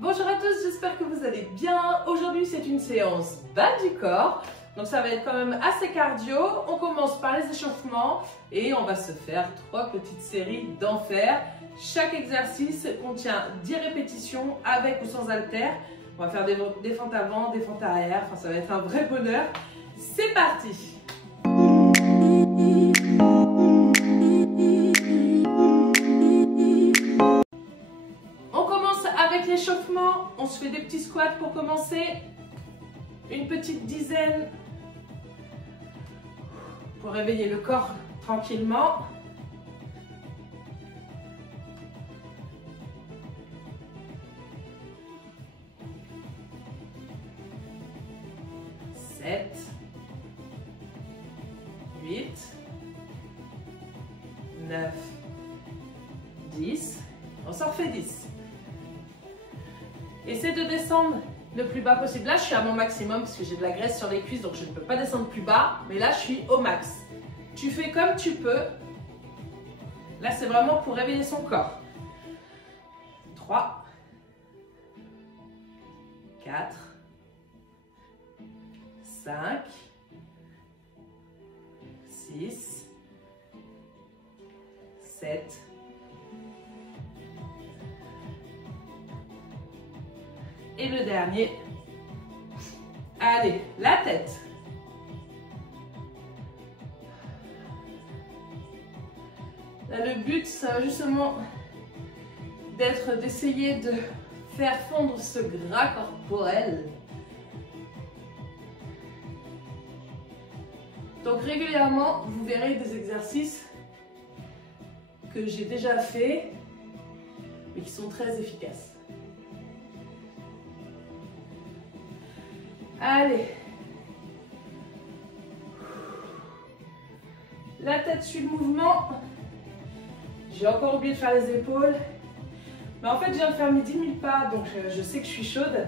Bonjour à tous, j'espère que vous allez bien. Aujourd'hui, c'est une séance bas du corps. Donc ça va être quand même assez cardio. On commence par les échauffements et on va se faire 3 petites séries d'enfer. Chaque exercice contient 10 répétitions avec ou sans haltères. On va faire des fentes avant, des fentes arrière. Enfin, ça va être un vrai bonheur. C'est parti! L'échauffement, on se fait des petits squats pour commencer, une petite dizaine pour réveiller le corps tranquillement. Sept, 8, 9, 10, on s'en refait 10. Essaie de descendre le plus bas possible. Là, je suis à mon maximum parce que j'ai de la graisse sur les cuisses, donc je ne peux pas descendre plus bas. Mais là, je suis au max. Tu fais comme tu peux. Là, c'est vraiment pour réveiller son corps. 3, 4, 5, 6, 7, et le dernier, allez, la tête. Là, le but, ça va justement d'essayer de faire fondre ce gras corporel. Donc régulièrement, vous verrez des exercices que j'ai déjà fait, mais qui sont très efficaces. Allez, la tête suit le mouvement. J'ai encore oublié de faire les épaules. Mais en fait, je viens de faire mes 10 000 pas, donc je sais que je suis chaude.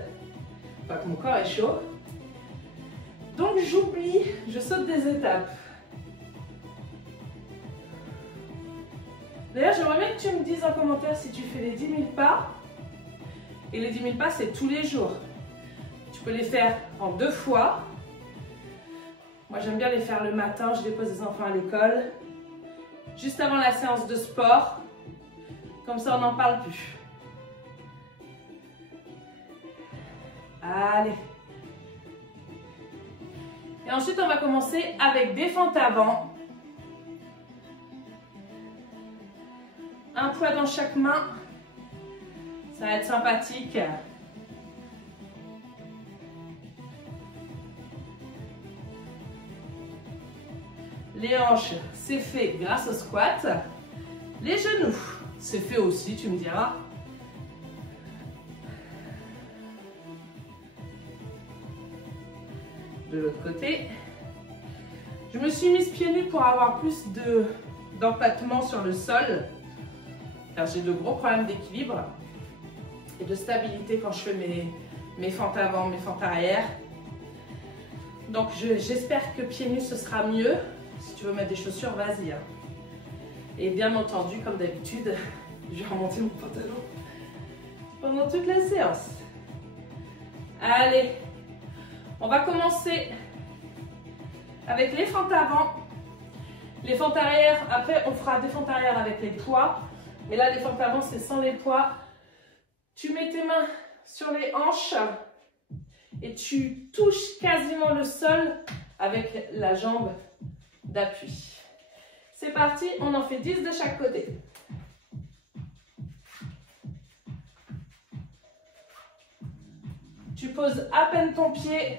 Enfin, que mon corps est chaud. Donc j'oublie, je saute des étapes. D'ailleurs, j'aimerais bien que tu me dises en commentaire si tu fais les 10 000 pas. Et les 10 000 pas, c'est tous les jours. Tu peux les faire en 2 fois. Moi, j'aime bien les faire le matin. Je dépose les enfants à l'école. Juste avant la séance de sport. Comme ça, on n'en parle plus. Allez. Et ensuite, on va commencer avec des fentes avant. Un poids dans chaque main. Ça va être sympathique. Les hanches, c'est fait grâce au squat. Les genoux, c'est fait aussi, tu me diras. De l'autre côté. Je me suis mise pieds nus pour avoir plus d'empattement sur le sol. Car j'ai de gros problèmes d'équilibre et de stabilité quand je fais mes fentes avant, mes fentes arrière. Donc j'espère que pieds nus, ce sera mieux. Si tu veux mettre des chaussures, vas-y. Et bien entendu, comme d'habitude, je vais remonter mon pantalon pendant toute la séance. Allez, on va commencer avec les fentes avant. Les fentes arrière, après on fera des fentes arrière avec les poids. Mais là, les fentes avant, c'est sans les poids. Tu mets tes mains sur les hanches et tu touches quasiment le sol avec la jambe d'appui. C'est parti, on en fait 10 de chaque côté. Tu poses à peine ton pied.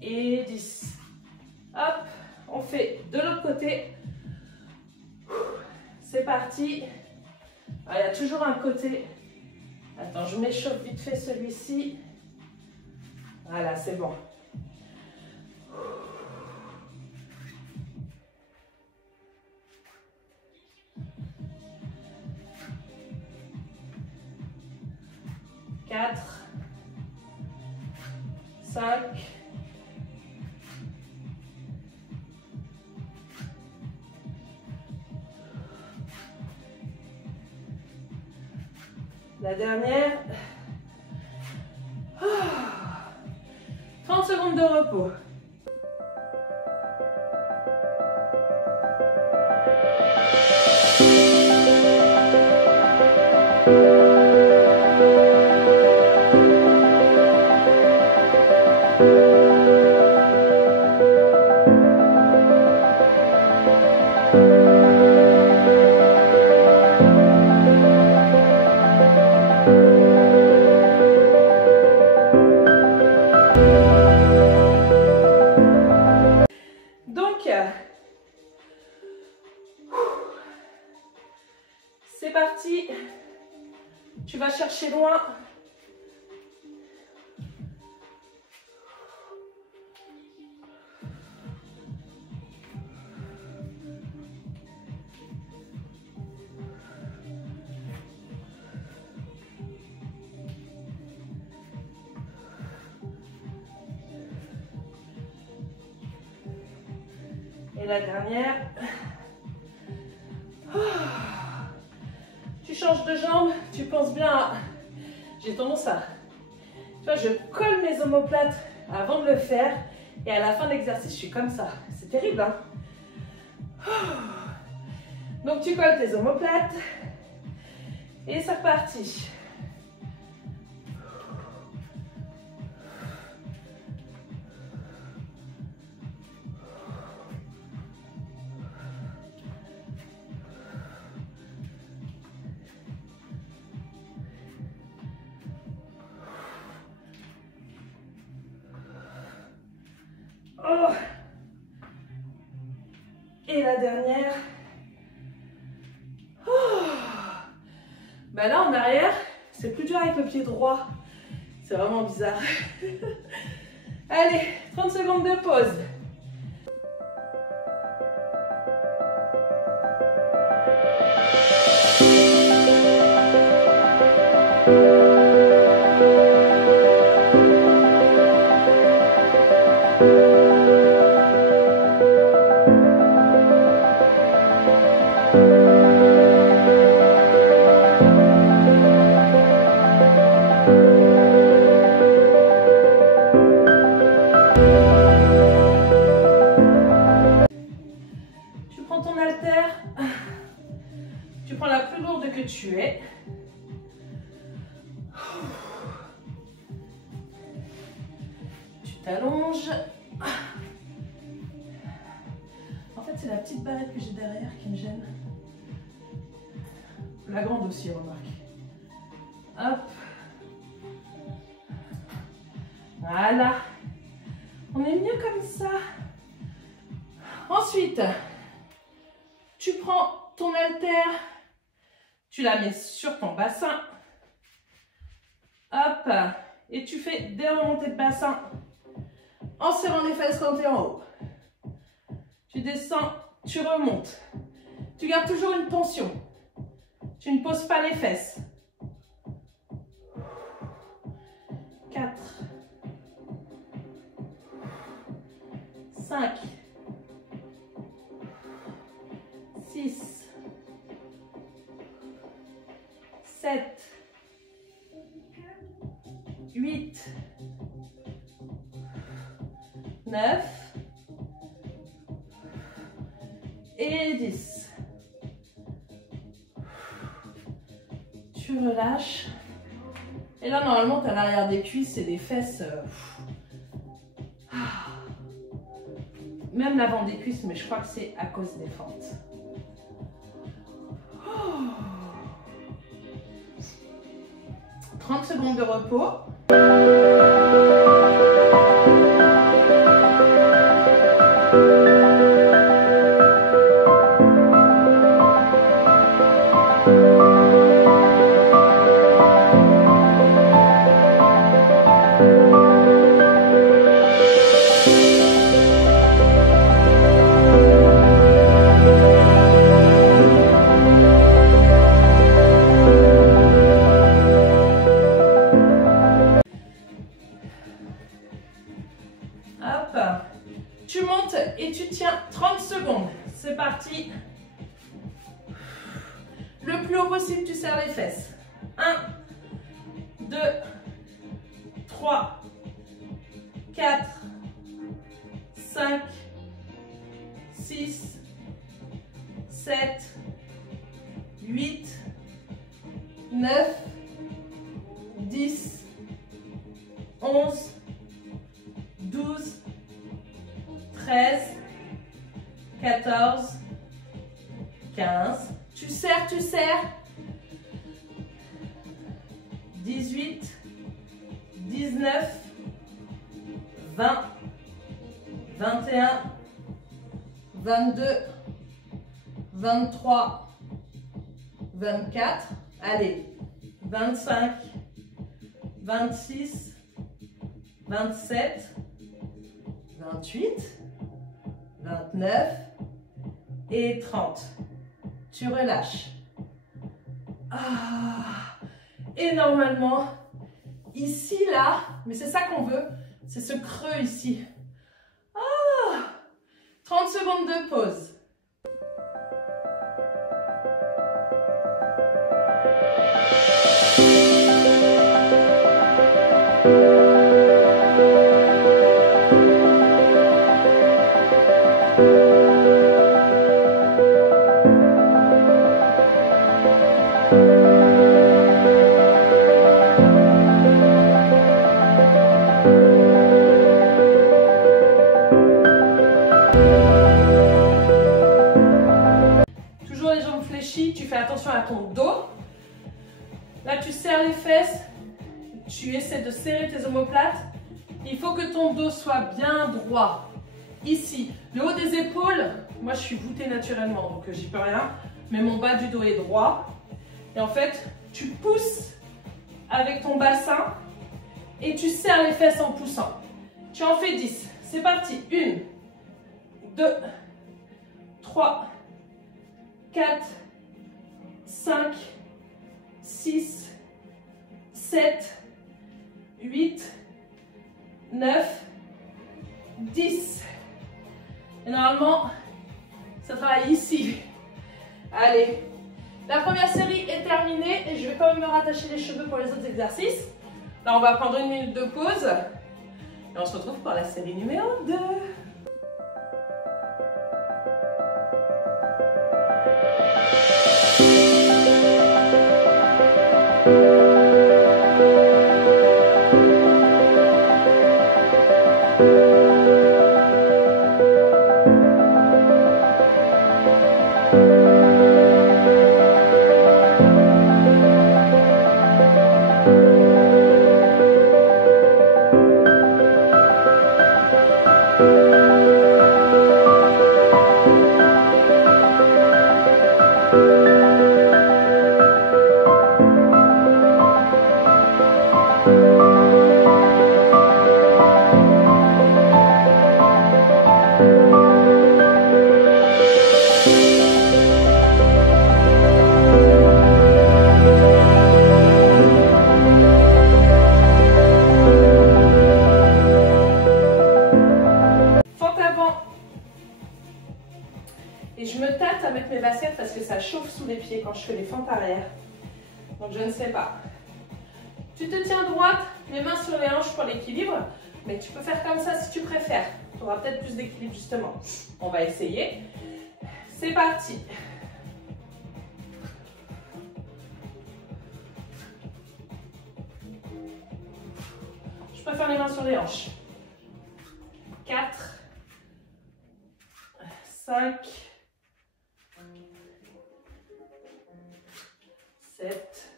Et 10. Hop, on fait de l'autre côté. C'est parti. Alors, il y a toujours un côté. Attends, je m'échauffe vite fait celui-ci. Voilà, c'est bon. 4, 5, 6. La dernière. 30 secondes de repos. C'est parti, tu vas chercher loin. Et la dernière. Tu changes de jambe, tu penses bien à... J'ai tendance à... Tu vois, je colle mes omoplates avant de le faire. Et à la fin de l'exercice, je suis comme ça. C'est terrible, hein? Donc, tu colles tes omoplates. Et c'est reparti. Oh. Et la dernière. Oh. Ben là, en arrière, c'est plus dur avec le pied droit. C'est vraiment bizarre. Allez, 30 secondes de pause. Tu prends la plus lourde que tu es. Tu t'allonges. En fait, c'est la petite barrette que j'ai derrière qui me gêne. La grande aussi, remarque. Hop. Voilà. On est mieux comme ça. Ensuite, tu prends ton haltère, tu la mets sur ton bassin. Hop. Et tu fais des remontées de bassin en serrant les fesses quand tu es en haut. Tu descends, tu remontes. Tu gardes toujours une tension. Tu ne poses pas les fesses. 4, 5, 6, 7, 8, 9 et 10. Tu relâches. Et là, normalement, tu as l'arrière des cuisses et des fesses. Même l'avant des cuisses, mais je crois que c'est à cause des fentes. 30 secondes de repos. serres les fesses. 1, 2, 3, 4, 5, 6, 7, 8, 9, 10, 11, 12, 13, 14, 15. Tu serres, tu serres. 18, 19, 20, 21, 22, 23, 24. Allez, 25, 26, 27, 28, 29 et 30. Tu relâches. Et normalement, ici, là, mais c'est ça qu'on veut, c'est ce creux ici. 30 secondes de pause. Tu fais attention à ton dos. Là, tu serres les fesses. Tu essaies de serrer tes omoplates. Il faut que ton dos soit bien droit. Ici, le haut des épaules. Moi, je suis voûtée naturellement, donc j'y peux rien. Mais mon bas du dos est droit. Et en fait, tu pousses avec ton bassin et tu serres les fesses en poussant. Tu en fais 10. C'est parti. 1, 2, 3, 4, 5, 6, 7, 8, 9, 10. Et normalement, ça travaille ici. Allez, la première série est terminée et je vais quand même me rattacher les cheveux pour les autres exercices. Là, on va prendre une minute de pause et on se retrouve pour la série numéro 2. Quand je fais les fentes arrière. Donc je ne sais pas. Tu te tiens droite, les mains sur les hanches pour l'équilibre, mais tu peux faire comme ça si tu préfères. Tu auras peut-être plus d'équilibre justement. On va essayer. C'est parti. Je peux faire les mains sur les hanches. 4, 5, 7,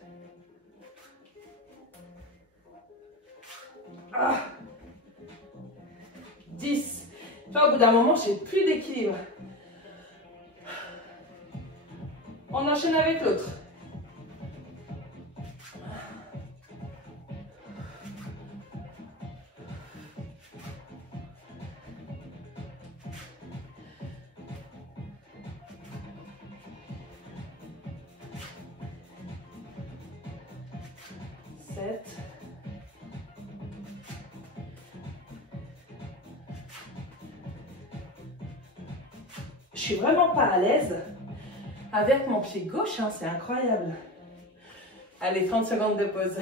10. Tu vois, au bout d'un moment, j'ai plus d'équilibre. On enchaîne avec l'autre. 7. Je suis vraiment pas à l'aise avec mon pied gauche, hein, c'est incroyable. Allez, 30 secondes de pause.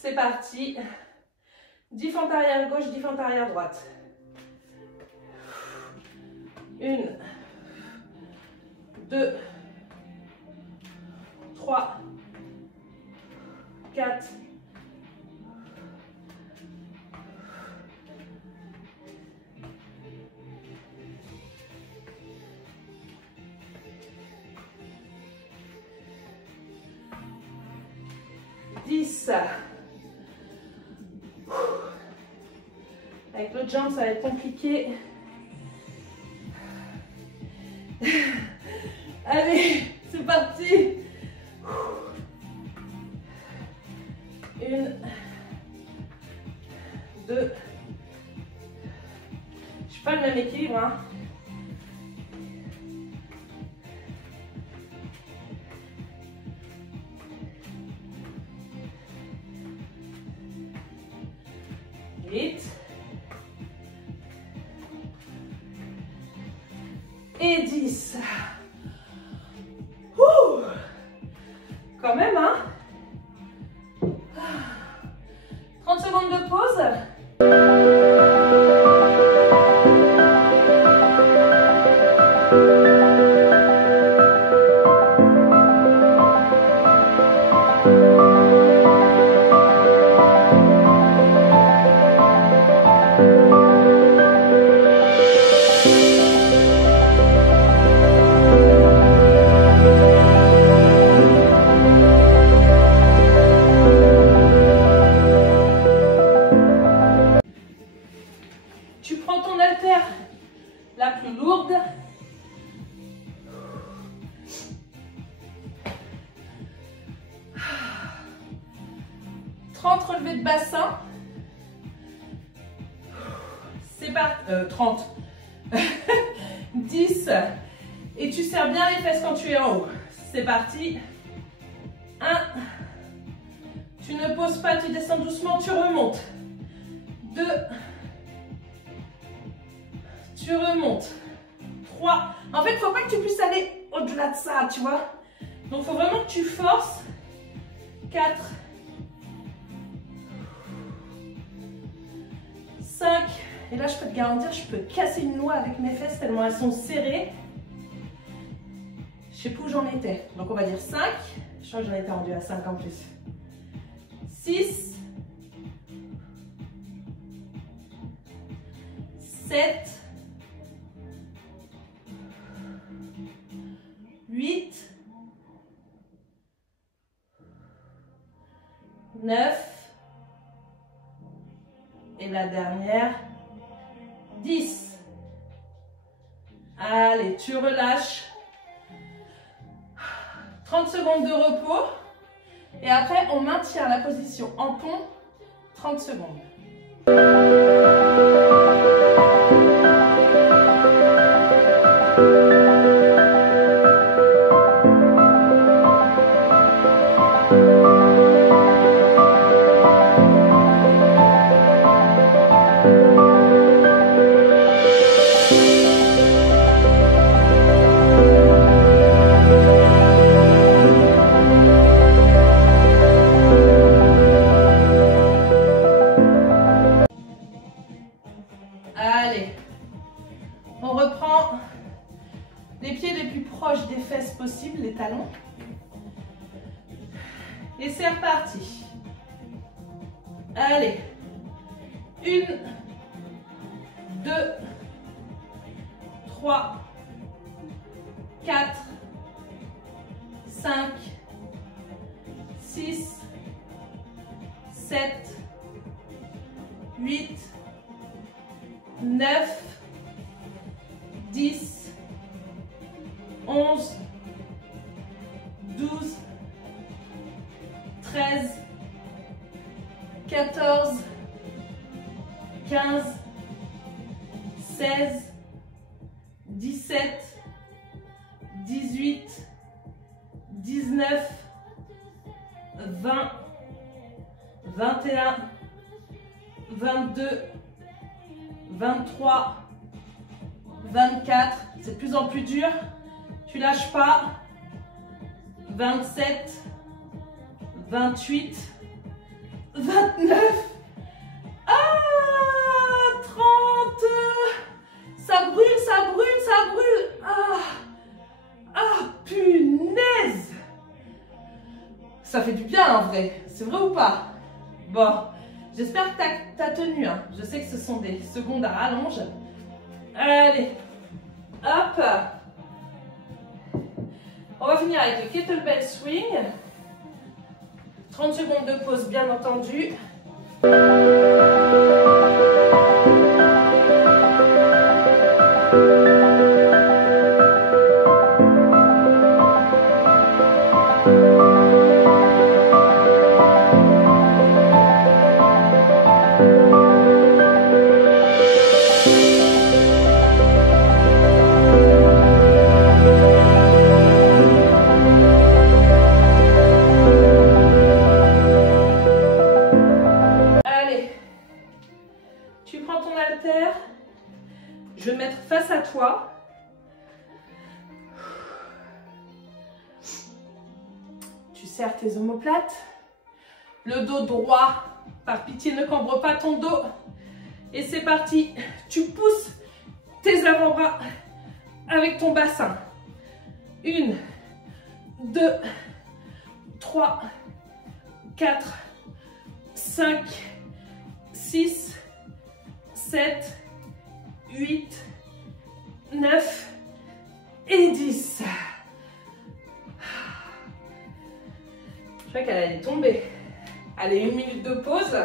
C'est parti. 10 fentes arrière gauche, 10 fentes arrière droite. 1, 2, 3, 4, 10. Avec l'autre jambe, ça va être compliqué. Allez, c'est parti. 1, 2. Je suis pas le même équilibre, hein. Et 10. Ouh. Quand même, hein. 30 secondes de pause. Tu prends ton haltère la plus lourde. « 30 relevés de bassin. C'est parti. 30. 10. Et tu serres bien les fesses quand tu es en haut. C'est parti. 1. Tu ne poses pas, tu descends doucement, tu remontes. 2. Tu remontes. 3. En fait, il ne faut pas que tu puisses aller au-delà de ça, tu vois. Donc, il faut vraiment que tu forces. 4. 5. Et là, je peux te garantir, je peux casser une noix avec mes fesses tellement elles sont serrées. Je ne sais plus où j'en étais. Donc, on va dire 5. Je crois que j'en étais rendue à 5 en plus. 6. 7. 8, 9, et la dernière, 10. Allez, tu relâches. 30 secondes de repos. Et après, on maintient la position en pont 30 secondes. Allez, on reprend les pieds les plus proches des fesses possible, les talons. Et c'est reparti. Allez, 1, 2, 3, 4, 5, 6, 7, 8, 9, 10, 11, 19, 20, 21, 22, 23, 24, c'est de plus en plus dur, tu lâches pas, 27, 28, 29, 30, ça brûle, ça brûle, ça brûle, punaise, ça fait du bien en vrai, c'est vrai ou pas? Bon, j'espère que tu as tenu, hein. Je sais que ce sont des secondes à rallonge. Allez, hop. On va finir avec le kettlebell swing. 30 secondes de pause, bien entendu. Je vais me mettre face à toi. Tu serres tes omoplates. Le dos droit. Par pitié, ne cambre pas ton dos. Et c'est parti. Tu pousses tes avant-bras avec ton bassin. 1, 2, 3, 4, 5, 6, 7, 8, 9 et 10. Je crois qu'elle allait tomber. Allez, 1 minute de pause.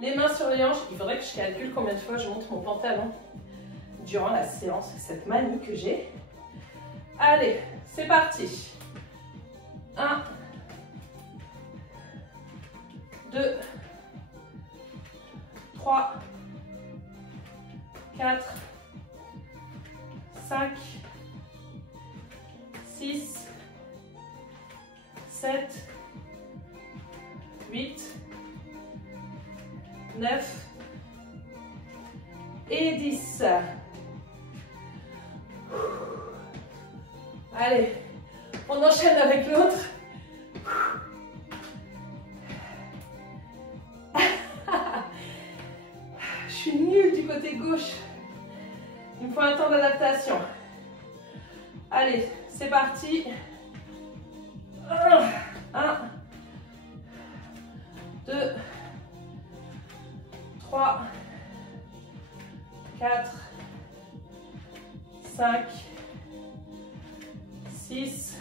Les mains sur les hanches, il faudrait que je calcule combien de fois je monte mon pantalon durant la séance, cette manie que j'ai. Allez, c'est parti. 1, 2, 3, 4, 5, 6, 7, 8, 9 et 10. Allez, on enchaîne avec l'autre. Je suis nulle du côté gauche. Il me faut un temps d'adaptation. Allez, c'est parti. 1, 2, 3, 4, 5, 6,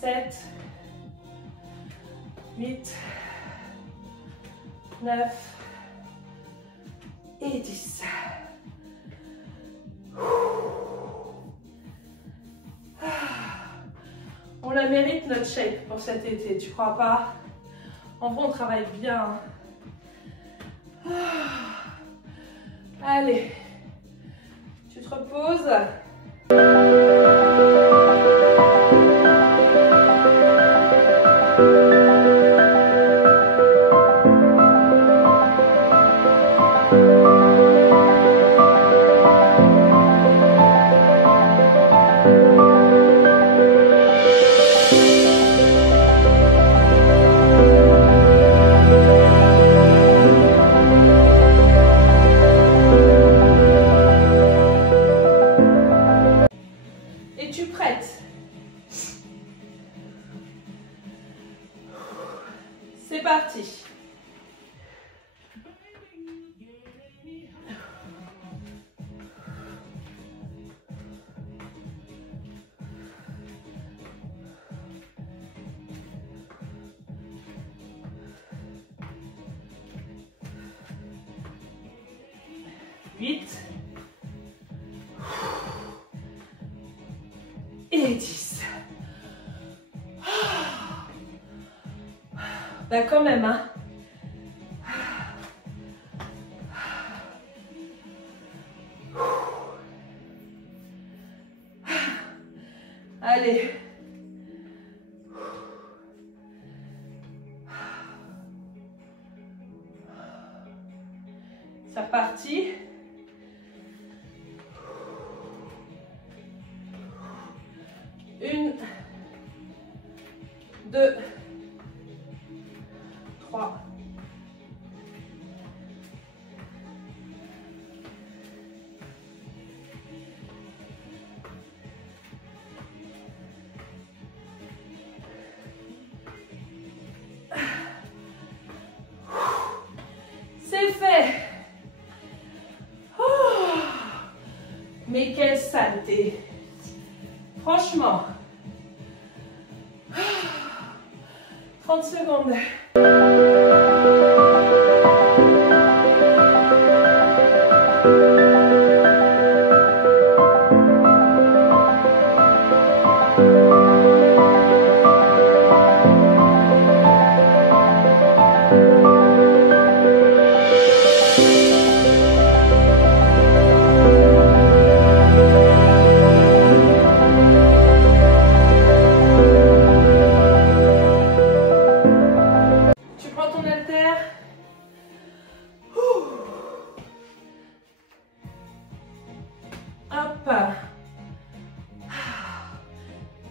7, 8, 9 et 10. On la mérite notre shape pour cet été, tu crois pas? En vrai, on travaille bien. Allez, tu te reposes. Es-tu prête? C'est parti. Et 10. Bah quand même, hein. Allez. C'est reparti. 1, 2, 3. C'est fait. Mais quelle saleté. Franchement. 30 secondes.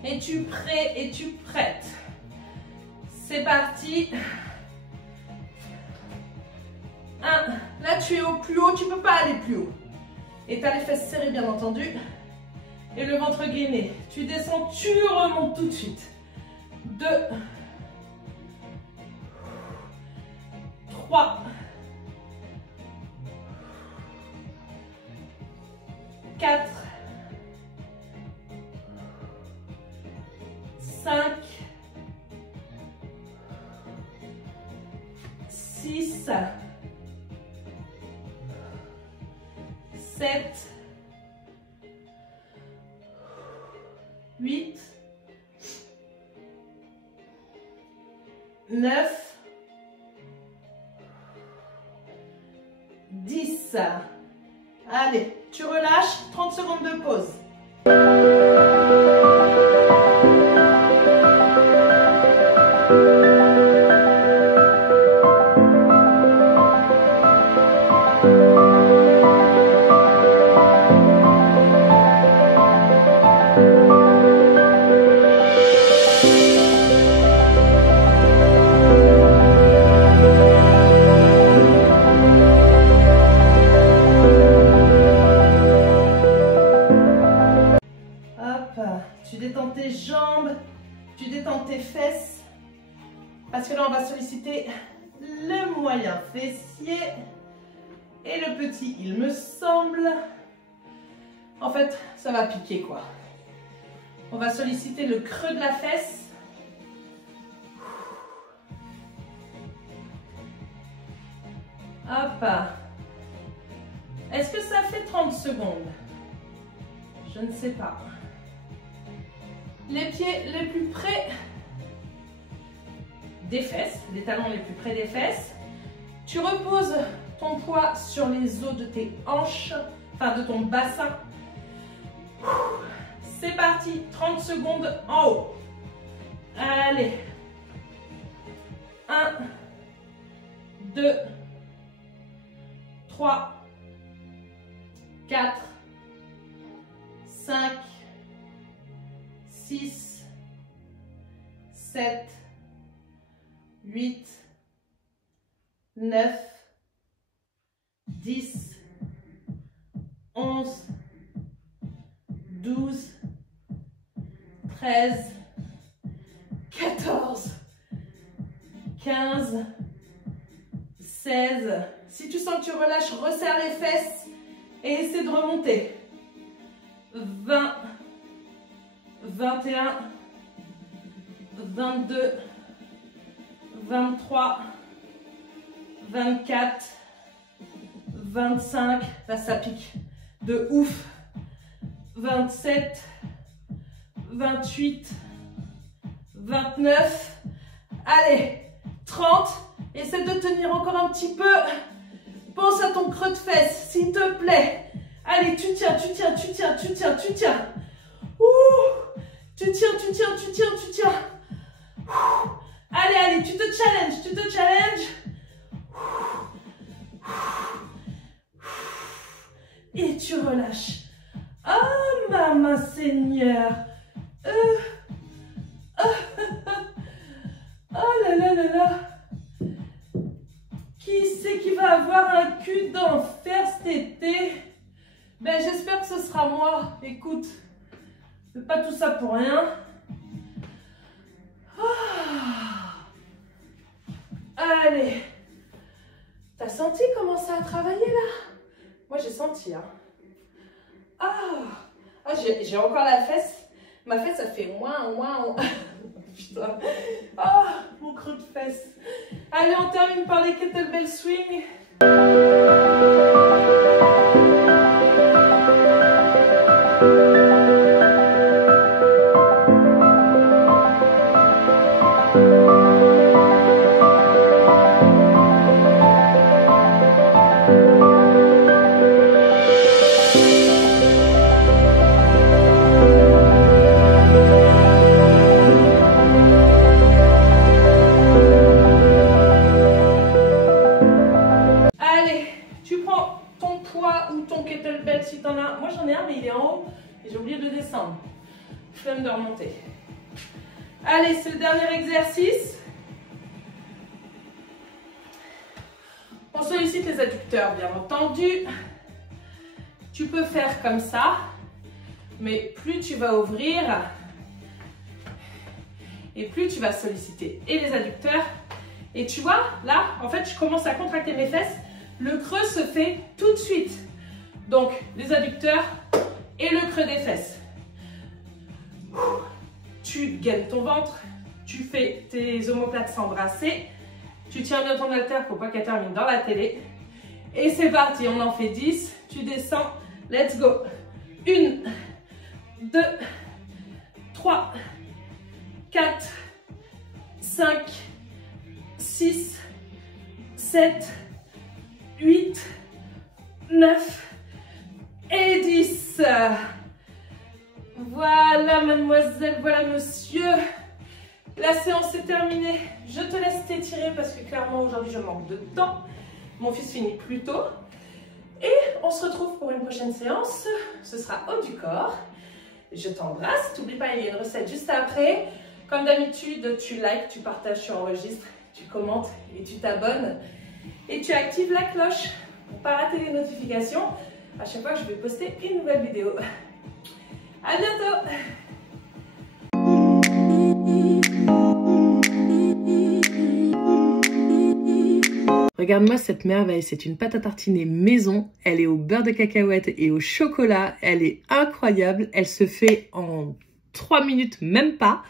Es-tu prêt? Es-tu prête? C'est parti. 1. Là, tu es au plus haut. Tu ne peux pas aller plus haut. Et tu as les fesses serrées, bien entendu. Et le ventre gainé. Tu descends, tu remontes tout de suite. 2. 3. 4. 5, 6, 7, 8, 9, 10. Allez, tu relâches, 30 secondes de pause. Tu détends tes jambes, tu détends tes fesses, parce que là on va solliciter le moyen fessier et le petit, il me semble. En fait, ça va piquer quoi. On va solliciter le creux de la fesse. Hop. Est-ce que ça fait 30 secondes? Je ne sais pas. Les pieds les plus près des fesses, les talons les plus près des fesses. Tu reposes ton poids sur les os de tes hanches, enfin de ton bassin. C'est parti, 30 secondes en haut. Allez. 1, 2, 3, 4, 5, 6, 7, 8, 9, 10, 11, 12, 13, 14, 15, 16. Si tu sens que tu relâches, resserre les fesses et essaie de remonter. 20, 21, 22, 23, 24, 25. Là, ça pique de ouf. 27, 28, 29. Allez, 30. Essaie de tenir encore un petit peu. Pense à ton creux de fesse, s'il te plaît. Allez, tu tiens, tu tiens, tu tiens, tu tiens, tu tiens. Ouh, tu tiens, tu tiens, tu tiens, tu tiens. Ouh. Allez, allez, tu te challenges, tu te challenges. Et tu relâches. Oh, maman Seigneur. Oh là là là là. Qui c'est qui va avoir un cul d'enfer cet été? Ben, j'espère que ce sera moi. Écoute, c'est pas tout ça pour rien. Allez. T'as senti comment ça a travaillé là? Moi j'ai senti. Hein. J'ai encore la fesse. Ma fesse, ça fait ouin. Putain. Mon creux de fesse. Allez, on termine par les kettlebell swing. Si t'en as, moi j'en ai un mais il est en haut et j'ai oublié de descendre. Flemme de remonter. Allez, c'est le dernier exercice. On sollicite les adducteurs bien entendu. Tu peux faire comme ça, mais plus tu vas ouvrir et plus tu vas solliciter et les adducteurs. Et tu vois, là, en fait, je commence à contracter mes fesses. Le creux se fait tout de suite. Donc, les adducteurs et le creux des fesses. Tu gaines ton ventre, tu fais tes omoplates s'embrasser, tu tiens bien ton haltère pour pas qu'elle termine dans la télé. Et c'est parti, on en fait 10, tu descends, let's go. 1, 2, 3, 4, 5, 6, 7, 8, 9, et 10. Voilà mademoiselle, voilà monsieur. La séance est terminée. Je te laisse t'étirer parce que clairement aujourd'hui je manque de temps. Mon fils finit plus tôt. Et on se retrouve pour une prochaine séance. Ce sera haut du corps. Je t'embrasse. N'oublie pas, il y a une recette juste après. Comme d'habitude, tu likes, tu partages, tu enregistres, tu commentes et tu t'abonnes. Et tu actives la cloche pour ne pas rater les notifications à chaque fois que je vais poster une nouvelle vidéo. À bientôt! Regarde-moi cette merveille, c'est une pâte à tartiner maison. Elle est au beurre de cacahuète et au chocolat. Elle est incroyable. Elle se fait en 3 minutes, même pas.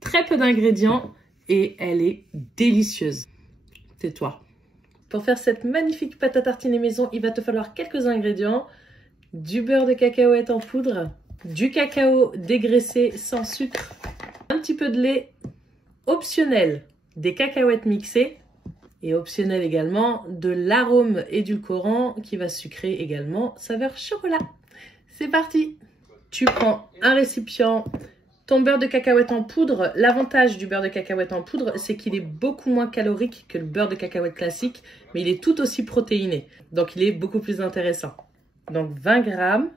Très peu d'ingrédients et elle est délicieuse. C'est toi. Pour faire cette magnifique pâte à tartiner maison, il va te falloir quelques ingrédients. Du beurre de cacahuète en poudre, du cacao dégraissé sans sucre, un petit peu de lait, optionnel, des cacahuètes mixées et optionnel également de l'arôme édulcorant qui va sucrer également saveur chocolat. C'est parti! Tu prends un récipient, ton beurre de cacahuète en poudre. L'avantage du beurre de cacahuète en poudre, c'est qu'il est beaucoup moins calorique que le beurre de cacahuète classique, mais il est tout aussi protéiné. Donc, il est beaucoup plus intéressant. Donc, 20 grammes,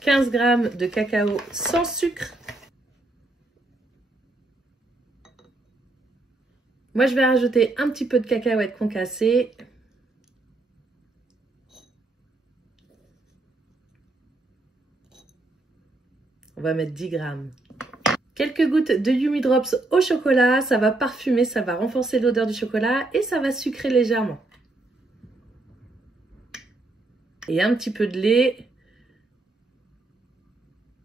15 grammes de cacao sans sucre. Moi, je vais rajouter un petit peu de cacahuètes concassées. On va mettre 10 grammes. Quelques gouttes de Yummy Drops au chocolat. Ça va parfumer, ça va renforcer l'odeur du chocolat et ça va sucrer légèrement. Et un petit peu de lait.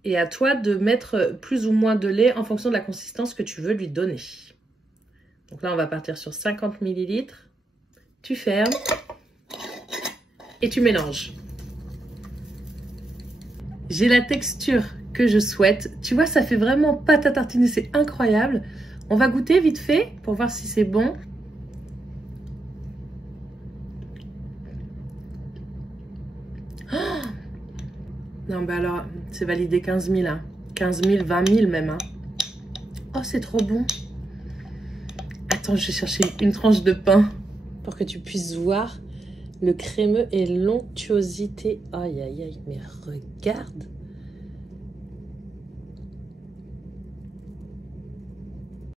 Et à toi de mettre plus ou moins de lait en fonction de la consistance que tu veux lui donner. Donc là, on va partir sur 50 ml. Tu fermes et tu mélanges. J'ai la texture que je souhaite. Tu vois, ça fait vraiment pâte à tartiner, c'est incroyable. On va goûter vite fait pour voir si c'est bon. Non, bah alors, c'est validé 15 000. Hein. 15 000, 20 000 même. Hein. Oh, c'est trop bon. Attends, je vais chercher une tranche de pain pour que tu puisses voir le crémeux et l'onctuosité. Aïe, aïe, aïe, mais regarde.